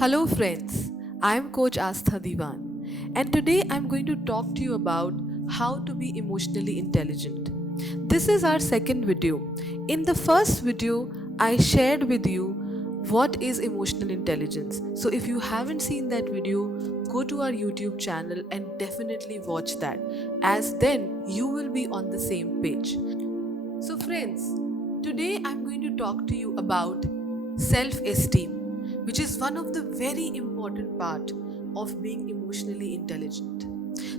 Hello friends, I am Coach Astha Diwan and today I am going to talk to you about how to be emotionally intelligent. This is our second video. In the first video, I shared with you what is emotional intelligence. So if you haven't seen that video, go to our YouTube channel and definitely watch that, as then you will be on the same page. So friends, today I'm going to talk to you about self-esteem, which is one of the very important part of being emotionally intelligent.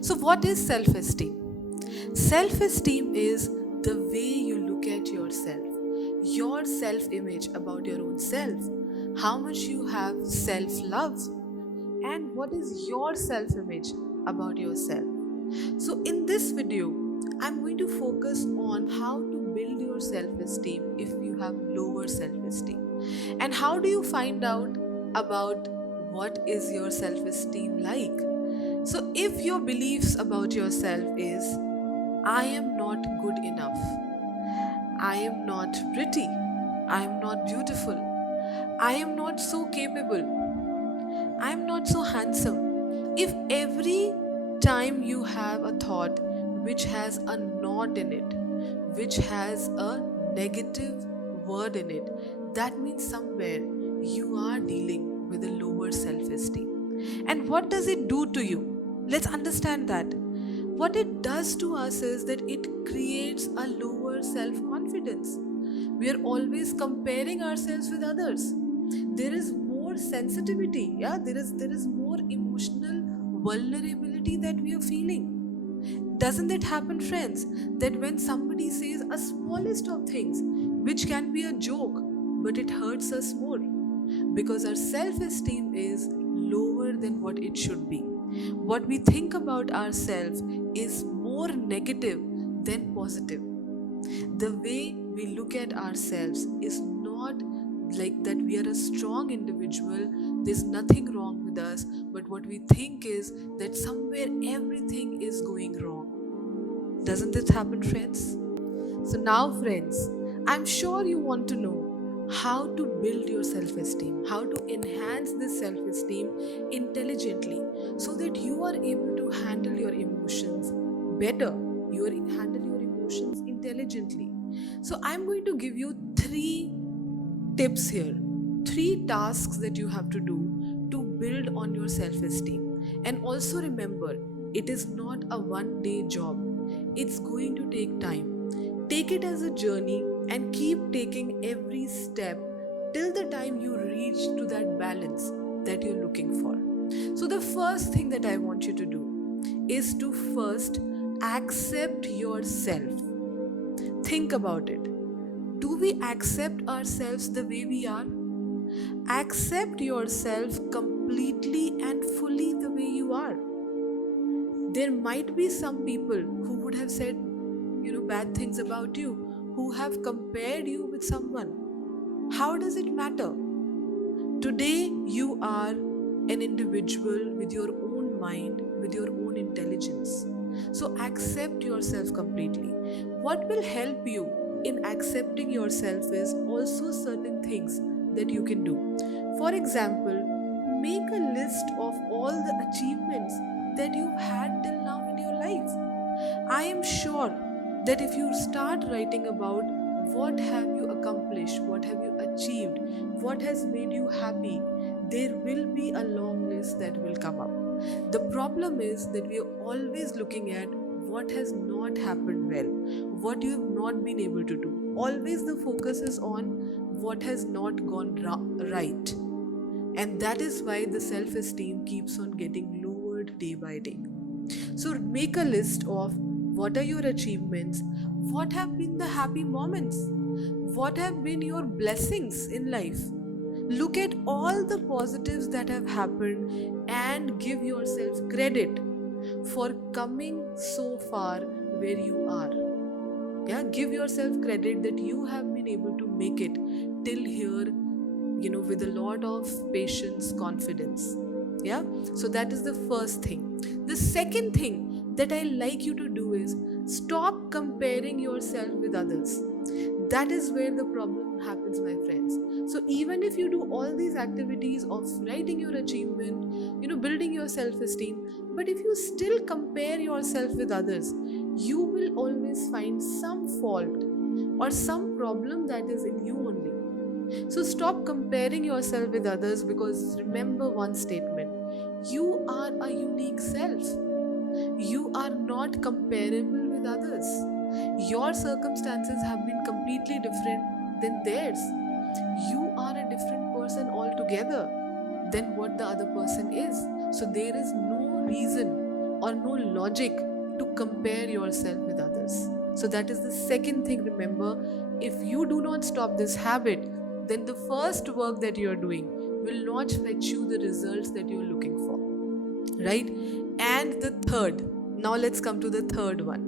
So what is self-esteem? Self-esteem is the way you look at yourself, your self-image about your own self, how much you have self-love, and what is your self-image about yourself. So in this video, I'm going to focus on how to build your self-esteem if you have lower self-esteem. And how do you find out about what is your self-esteem like? So if your beliefs about yourself is I am not good enough, I am not pretty, I am not beautiful, I am not so capable, I am not so handsome. If every time you have a thought which has a not in it, which has a negative word in it, that means somewhere you are dealing with a lower self esteem. And what does it do to you? Let's understand that. What it does to us is that it creates a lower self confidence. We are always comparing ourselves with others. There is more sensitivity, there is more emotional vulnerability that we are feeling. Doesn't it happen, friends, that when somebody says a smallest of things which can be a joke, but it hurts us more because our self-esteem is lower than what it should be. What we think about ourselves is more negative than positive. The way we look at ourselves is not like that we are a strong individual, there's nothing wrong with us, but what we think is that somewhere everything is going wrong. Doesn't it happen, friends? So now, friends, I'm sure you want to know how to build your self-esteem, how to enhance this self-esteem intelligently so that you are able to handle your emotions better, handle your emotions intelligently. So I'm going to give you three tips here, three tasks that you have to do to build on your self esteem. And also remember, it is not a one day job, it's going to take time. Take it as a journey and keep taking every step till the time you reach to that balance that you're looking for. So, the first thing that I want you to do is to first accept yourself. Think about it. Do we accept ourselves the way we are? Accept yourself completely and fully the way you are. There might be some people who would have said, bad things about you, who have compared you with someone. How does it matter? Today, you are an individual with your own mind, with your own intelligence. So accept yourself completely. What will help you in accepting yourself is also certain things that you can do. For example, make a list of all the achievements that you've had till now in your life. I am sure that if you start writing about what have you accomplished, what have you achieved, what has made you happy, there will be a long list that will come up. The problem is that we are always looking at what has not happened well, what you have not been able to do. Always the focus is on what has not gone right. And that is why the self-esteem keeps on getting lowered day by day. So make a list of what are your achievements, what have been the happy moments, what have been your blessings in life. Look at all the positives that have happened and give yourself credit for coming so far where you are. Yeah, give yourself credit that you have been able to make it till here, with a lot of patience, confidence. Yeah, so that is the first thing. The second thing that I like you to do is stop comparing yourself with others. That is where the problem happens, my friends. So even if you do all these activities of writing your achievement, building your self-esteem, but if you still compare yourself with others, you will always find some fault or some problem that is in you only. So stop comparing yourself with others, because remember one statement: you are a unique self. You are not comparable with others. Your circumstances have been completely different than theirs. You are a different person altogether than what the other person is. So there is no reason or no logic to compare yourself with others. So that is the second thing. Remember, if you do not stop this habit, then the first work that you are doing will not fetch you the results that you are looking for. Right? And the third, now let's come to the third one.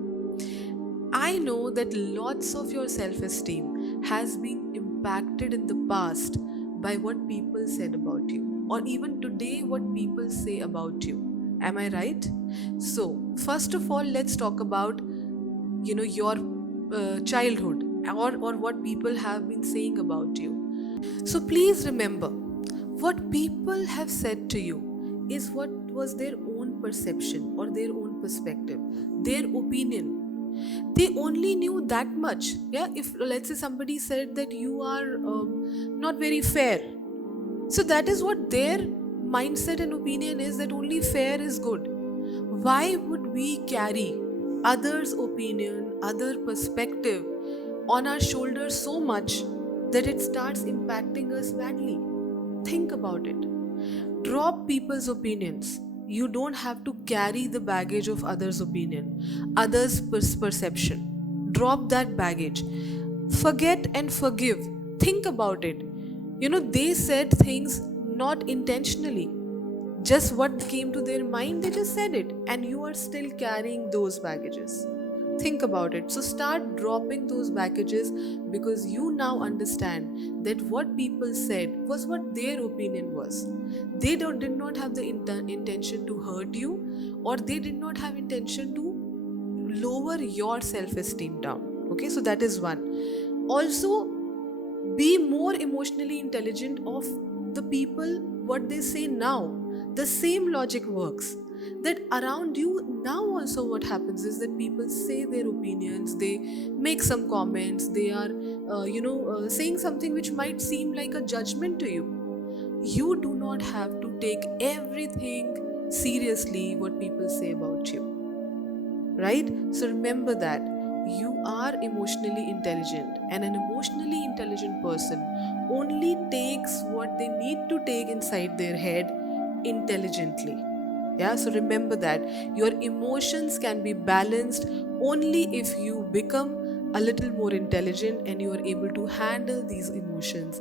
I know that lots of your self-esteem has been impacted in the past by what people said about you, or even today what people say about you. Am I right? So, first of all, let's talk about your childhood, or what people have been saying about you. So please remember, what people have said to you is what was their own perception or their own perspective, their opinion. They only knew that much. Yeah, if let's say somebody said that you are not very fair, so that is what their mindset and opinion is, that only fair is good. Why would we carry others' opinion, other perspective on our shoulders so much that it starts impacting us badly? Think about it. Drop people's opinions. You don't have to carry the baggage of others' opinion, others' perception. Drop that baggage. Forget and forgive. Think about it. They said things not intentionally. Just what came to their mind, they just said it, and you are still carrying those baggages. Think about it. So start dropping those baggages, because you now understand that what people said was what their opinion was. They did not have the intention to hurt you, or they did not have intention to lower your self-esteem down. Okay, so that is one. Also, be more emotionally intelligent of the people, what they say now. The same logic works, that around you now also what happens is that people say their opinions, they make some comments, they are saying something which might seem like a judgment to you. You do not have to take everything seriously what people say about you, right? So remember that you are emotionally intelligent, and an emotionally intelligent person only takes what they need to take inside their head intelligently. Yeah, so remember that your emotions can be balanced only if you become a little more intelligent and you are able to handle these emotions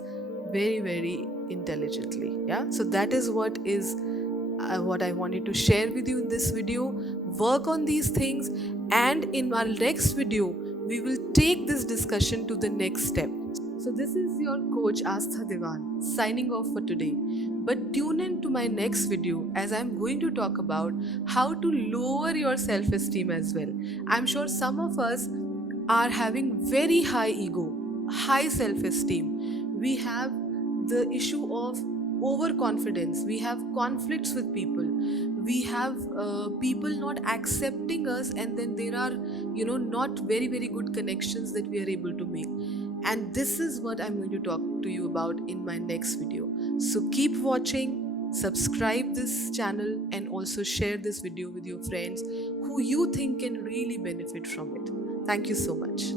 very, very intelligently. Yeah, so that is what I wanted to share with you in this video. Work on these things, and in our next video, we will take this discussion to the next step. So, this is your coach Astha Devan signing off for today. But tune in to my next video, as I'm going to talk about how to lower your self esteem as well. I'm sure some of us are having very high ego, high self esteem. We have the issue of overconfidence, we have conflicts with people, we have people not accepting us, and then there are not very, very good connections that we are able to make. And this is what I'm going to talk to you about in my next video. So keep watching, subscribe this channel, and also share this video with your friends who you think can really benefit from it. Thank you so much.